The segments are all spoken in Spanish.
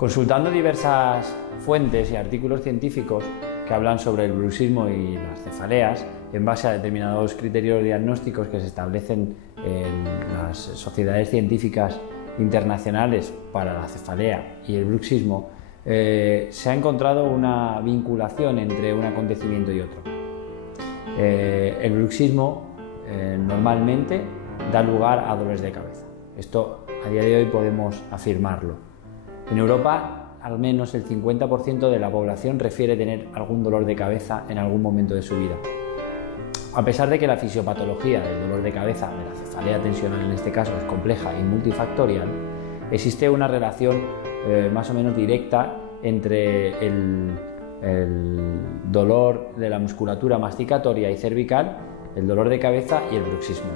Consultando diversas fuentes y artículos científicos que hablan sobre el bruxismo y las cefaleas, en base a determinados criterios diagnósticos que se establecen en las sociedades científicas internacionales para la cefalea y el bruxismo, se ha encontrado una vinculación entre un acontecimiento y otro. El bruxismo normalmente da lugar a dolores de cabeza. Esto a día de hoy podemos afirmarlo. En Europa, al menos el 50% de la población refiere tener algún dolor de cabeza en algún momento de su vida. A pesar de que la fisiopatología del dolor de cabeza, de la cefalea tensional en este caso, es compleja y multifactorial, existe una relación más o menos directa entre el dolor de la musculatura masticatoria y cervical, el dolor de cabeza y el bruxismo.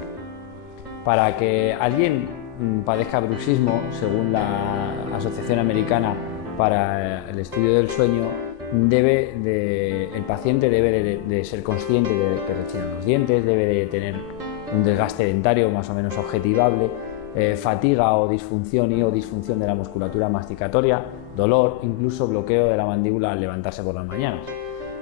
Para que alguien padezca bruxismo, según la Asociación Americana para el Estudio del Sueño, el paciente debe de ser consciente de que rechinan los dientes, debe de tener un desgaste dentario más o menos objetivable, fatiga o disfunción de la musculatura masticatoria, dolor, incluso bloqueo de la mandíbula al levantarse por las mañanas.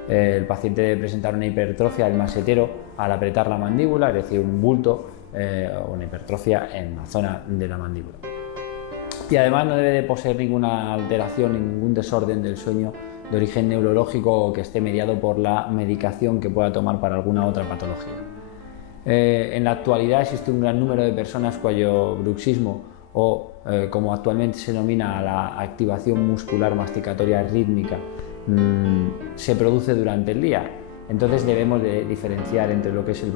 El paciente debe presentar una hipertrofia del masetero al apretar la mandíbula, es decir, un bulto o una hipertrofia en la zona de la mandíbula. Y además no debe de poseer ninguna alteración, ningún desorden del sueño de origen neurológico que esté mediado por la medicación que pueda tomar para alguna otra patología. En la actualidad existe un gran número de personas cuyo bruxismo o como actualmente se denomina la activación muscular masticatoria rítmica se produce durante el día. Entonces debemos de diferenciar entre lo que es el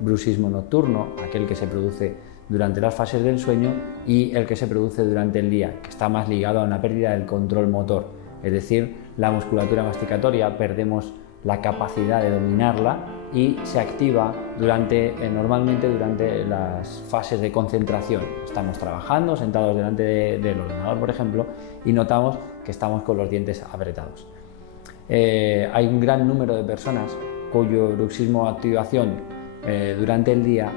bruxismo nocturno, aquel que se produce durante las fases del sueño, y el que se produce durante el día, que está más ligado a una pérdida del control motor, es decir, la musculatura masticatoria perdemos la capacidad de dominarla y se activa normalmente durante las fases de concentración. Estamos trabajando, sentados delante del ordenador, por ejemplo, y notamos que estamos con los dientes apretados. Hay un gran número de personas cuyo bruxismo o activación durante el día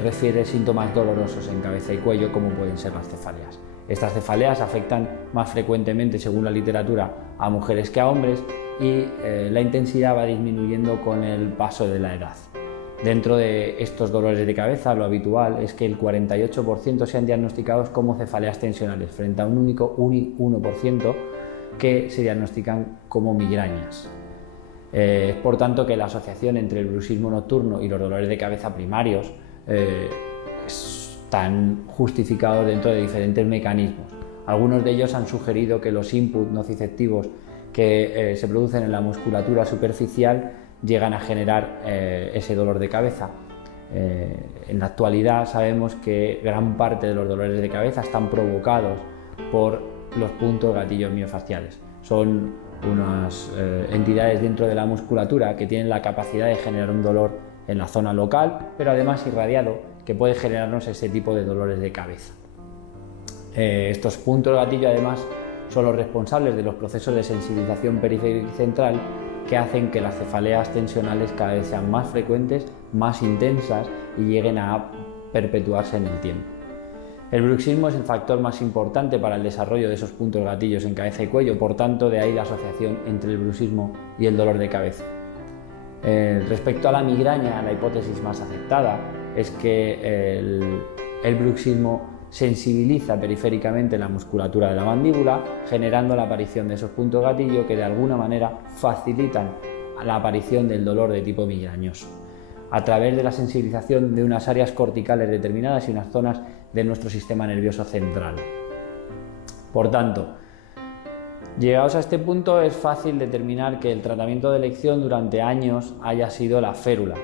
refiere síntomas dolorosos en cabeza y cuello, como pueden ser las cefaleas. Estas cefaleas afectan más frecuentemente, según la literatura, a mujeres que a hombres y la intensidad va disminuyendo con el paso de la edad. Dentro de estos dolores de cabeza, lo habitual es que el 48% sean diagnosticados como cefaleas tensionales, frente a un único 1% que se diagnostican como migrañas. Es por tanto que la asociación entre el bruxismo nocturno y los dolores de cabeza primarios están justificados dentro de diferentes mecanismos. Algunos de ellos han sugerido que los inputs nociceptivos que se producen en la musculatura superficial llegan a generar ese dolor de cabeza. En la actualidad sabemos que gran parte de los dolores de cabeza están provocados por los puntos gatillos miofasciales. Son unas entidades dentro de la musculatura que tienen la capacidad de generar un dolor en la zona local, pero además irradiado, que puede generarnos ese tipo de dolores de cabeza. Estos puntos gatillo además son los responsables de los procesos de sensibilización periférica y central que hacen que las cefaleas tensionales cada vez sean más frecuentes, más intensas y lleguen a perpetuarse en el tiempo. El bruxismo es el factor más importante para el desarrollo de esos puntos gatillos en cabeza y cuello, por tanto de ahí la asociación entre el bruxismo y el dolor de cabeza. Respecto a la migraña, la hipótesis más aceptada es que el bruxismo sensibiliza periféricamente la musculatura de la mandíbula, generando la aparición de esos puntos gatillo que de alguna manera facilitan la aparición del dolor de tipo migrañoso, a través de la sensibilización de unas áreas corticales determinadas y unas zonas de nuestro sistema nervioso central. Por tanto, llegados a este punto es fácil determinar que el tratamiento de elección durante años haya sido la férula,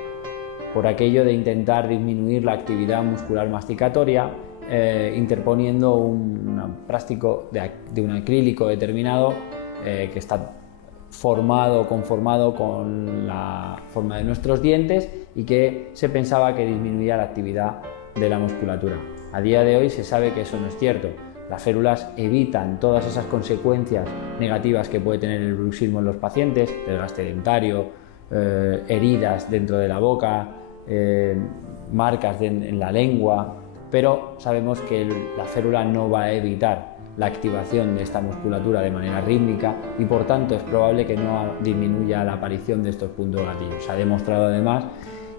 por aquello de intentar disminuir la actividad muscular masticatoria, interponiendo un plástico de un acrílico determinado que está conformado con la forma de nuestros dientes y que se pensaba que disminuía la actividad de la musculatura. A día de hoy se sabe que eso no es cierto. Las férulas evitan todas esas consecuencias negativas que puede tener el bruxismo en los pacientes, desgaste dentario, heridas dentro de la boca, marcas en la lengua, pero sabemos que la férula no va a evitar la activación de esta musculatura de manera rítmica y por tanto es probable que no disminuya la aparición de estos puntos gatillo. Se ha demostrado además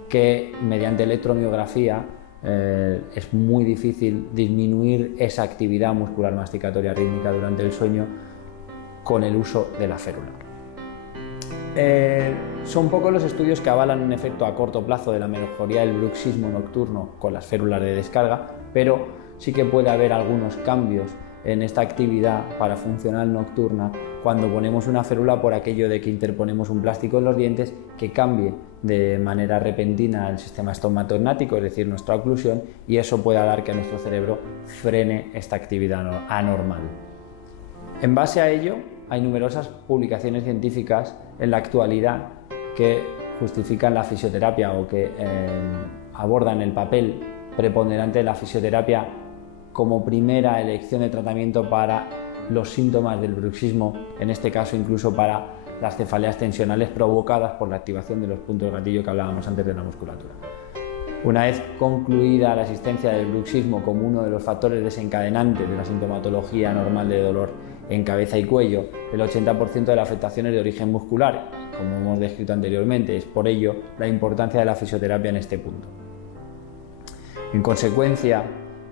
que mediante electromiografía es muy difícil disminuir esa actividad muscular masticatoria rítmica durante el sueño con el uso de la férula. Son pocos los estudios que avalan un efecto a corto plazo de la mejoría del bruxismo nocturno con las férulas de descarga, pero sí que puede haber algunos cambios en esta actividad parafuncional nocturna cuando ponemos una férula por aquello de que interponemos un plástico en los dientes que cambie de manera repentina el sistema estomatognático, es decir, nuestra oclusión, y eso puede dar que nuestro cerebro frene esta actividad anormal. En base a ello, hay numerosas publicaciones científicas en la actualidad que justifican la fisioterapia o que abordan el papel preponderante de la fisioterapia como primera elección de tratamiento para los síntomas del bruxismo, en este caso incluso para las cefaleas tensionales provocadas por la activación de los puntos gatillo que hablábamos antes de la musculatura. Una vez concluida la existencia del bruxismo como uno de los factores desencadenantes de la sintomatología normal de dolor en cabeza y cuello, el 80% de la afectación es de origen muscular, como hemos descrito anteriormente. Es por ello la importancia de la fisioterapia en este punto. En consecuencia,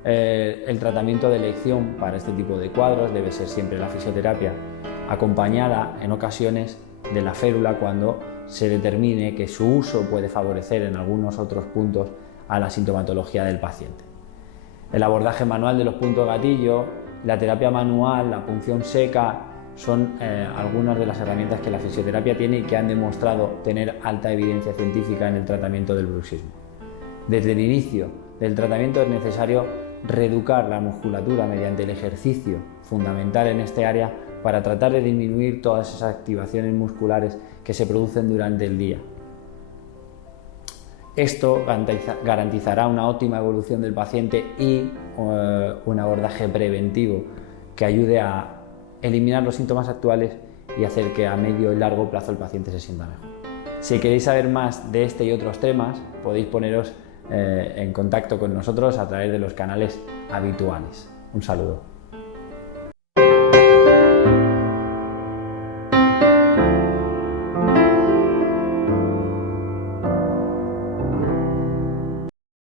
el tratamiento de elección para este tipo de cuadros debe ser siempre la fisioterapia, acompañada en ocasiones de la férula cuando se determine que su uso puede favorecer en algunos otros puntos a la sintomatología del paciente. El abordaje manual de los puntos gatillo, la terapia manual, la punción seca son algunas de las herramientas que la fisioterapia tiene y que han demostrado tener alta evidencia científica en el tratamiento del bruxismo. Desde el inicio del tratamiento es necesario reeducar la musculatura mediante el ejercicio fundamental en este área para tratar de disminuir todas esas activaciones musculares que se producen durante el día. Esto garantizará una óptima evolución del paciente y un abordaje preventivo que ayude a eliminar los síntomas actuales y hacer que a medio y largo plazo el paciente se sienta mejor. Si queréis saber más de este y otros temas, podéis poneros en contacto con nosotros a través de los canales habituales. Un saludo.